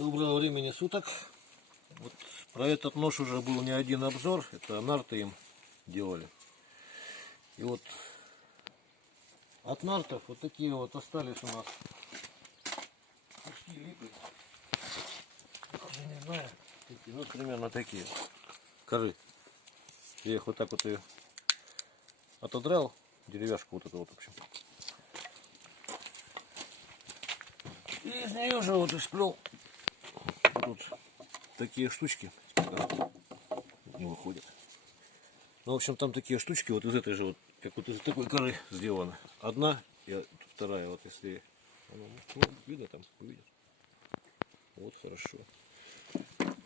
Доброго времени суток. Вот про этот нож уже был не один обзор. Это нарты им делали. И вот от нартов вот такие вот остались у нас куски липы. Даже не знаю. Такие, вот примерно такие коры. Я их вот так вот и отодрал. Деревяшку вот эту вот, в общем. И из нее уже вот исклел тут такие штучки не выходят. Ну, в общем, там такие штучки вот из этой же вот, как вот из такой коры сделаны. Одна и вторая, вот если ну, видно там, увидит. Вот хорошо.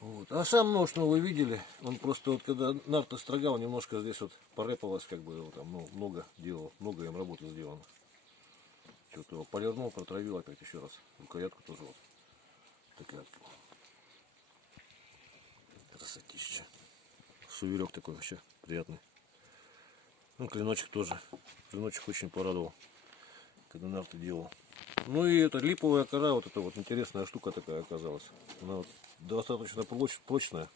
Вот. А сам нож, ну, вы видели, он просто вот когда нарты строгал, немножко здесь вот порэпалось, как бы его там, ну, много делал, много им работы сделано. Что-то его полирнул, протравил опять еще раз. Рукоятку тоже вот. Такая красотища. Суверек такой вообще приятный. Ну, клиночек тоже. Клиночек очень порадовал, когда нарты делал. Ну и эта липовая кора, вот эта вот интересная штука такая оказалась. Она вот достаточно прочная.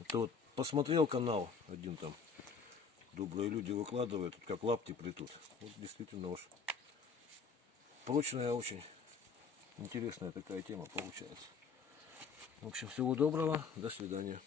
Это вот посмотрел канал один там. Добрые люди выкладывают, как лапти плетут. Вот действительно уж прочная очень. Интересная такая тема получается. В общем, всего доброго. До свидания.